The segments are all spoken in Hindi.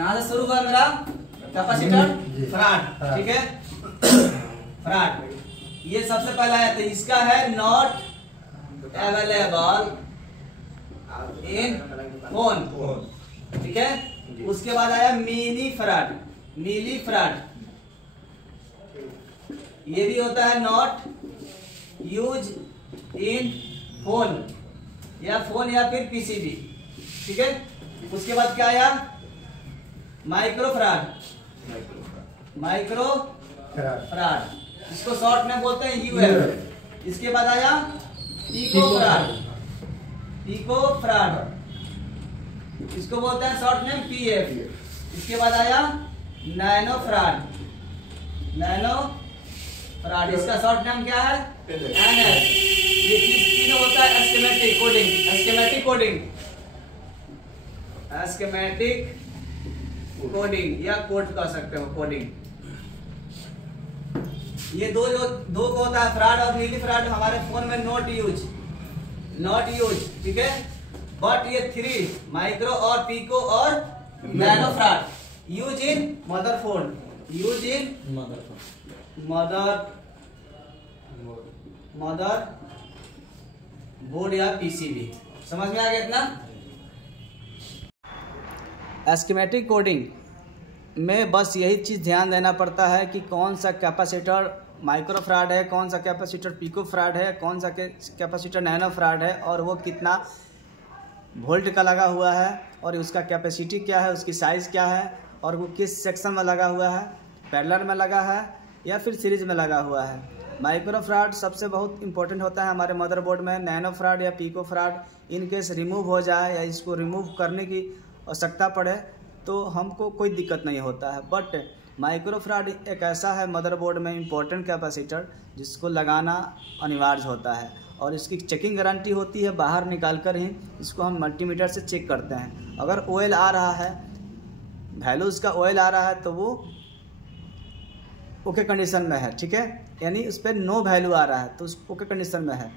कहाँ से शुरू हुआ मेरा कैपेसिटर? फराड, ठीक है, फराड। ये सबसे पहला है, तो इसका है नॉट अवेलेबल इन फोन, ठीक है। उसके बाद आया मिली फराड, मिली फराड। ये भी होता है नॉट यूज इन फोन या फिर पीसीबी, ठीक है। उसके बाद क्या आया? माइक्रो फराड, माइक्रो फराड, इसको शॉर्ट में बोलते हैं यूएफ। इसके बाद आया पिको फराड, पिको फराड, इसको बोलते हैं शॉर्ट में पीएफ। इसके बाद आया नैनो फराड, नैनो फराड, इसका शॉर्ट नाम क्या है? एनएफ। ये तीनों होता है एस्केमेटिक कोडिंग, एस्केमेटिक कोडिंग, एस्केमेटिक कोडिंग या कोड कह सकते हो, कोडिंग। ये दो को होता है फराड और मिली फराड, हमारे फोन में नॉट यूज, नॉट यूज, ठीक है। बट ये 3 माइक्रो और पिको और nano farad use in mother phone, use in motherboard या पीसीबी। समझ में आ गया इतना? एस्केमेटिक कोडिंग में बस यही चीज़ ध्यान देना पड़ता है कि कौन सा कैपेसिटर माइक्रो फराड है, कौन सा कैपेसिटर पिको फराड है, कौन सा कैपेसिटर नैनो फराड है, और वो कितना वोल्ट का लगा हुआ है, और उसका कैपेसिटी क्या है, उसकी साइज़ क्या है, और वो किस सेक्शन में लगा हुआ है, पैरेलल में लगा है या फिर सीरीज में लगा हुआ है। माइक्रो फराड सबसे बहुत इंपॉर्टेंट होता है हमारे मदरबोर्ड में। नैनो फराड या pico farad in case remove हो जाए या इसको रिमूव करने की आवश्यकता पड़े तो हमको कोई दिक्कत नहीं होता है। बट माइक्रो फराड एक ऐसा है मदरबोर्ड में इम्पोर्टेंट कैपेसिटर जिसको लगाना अनिवार्य होता है, और इसकी चेकिंग गारंटी होती है बाहर निकाल कर ही इसको हम मल्टीमीटर से चेक करते हैं। अगर ऑयल आ रहा है, वैल्यू उसका ऑयल आ रहा है तो वो ओके कंडीशन में है, ठीक है। यानी उस पर नो वैल्यू आ रहा है तो उस ओके कंडीशन में है।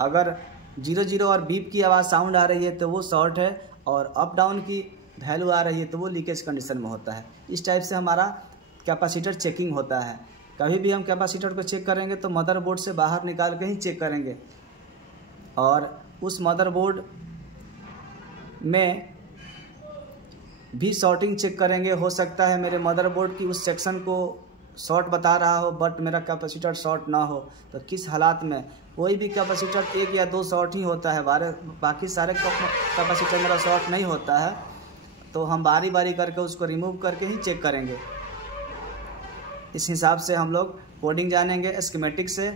अगर 0-0 और बीप की आवाज़ साउंड आ रही है तो वो शॉर्ट है, और अप डाउन की वैल्यू आ रही है तो वो लीकेज कंडीशन में होता है। इस टाइप से हमारा कैपेसिटर चेकिंग होता है। कभी भी हम कैपेसिटर को चेक करेंगे तो मदरबोर्ड से बाहर निकाल के ही चेक करेंगे, और उस मदरबोर्ड में भी शॉर्टिंग चेक करेंगे। हो सकता है मेरे मदरबोर्ड की उस सेक्शन को शॉर्ट बता रहा हो बट मेरा कैपेसिटर शॉर्ट ना हो, तो किस हालात में कोई भी कैपेसिटर 1 या 2 शॉर्ट ही होता है, बाकी सारे कैपेसिटर मेरा शॉर्ट नहीं होता है, तो हम बारी बारी करके उसको रिमूव करके ही चेक करेंगे। इस हिसाब से हम लोग कोडिंग जानेंगे, स्कीमेटिक से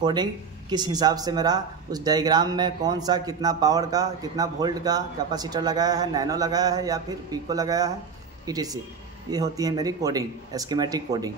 कोडिंग किस हिसाब से मेरा उस डायग्राम में कौन सा कितना पावर का कितना वोल्ट का कैपेसिटर लगाया है, नैनो लगाया है या फिर पिको लगाया है, ETC। ये होती है मेरी कोडिंग, स्कीमेटिक कोडिंग।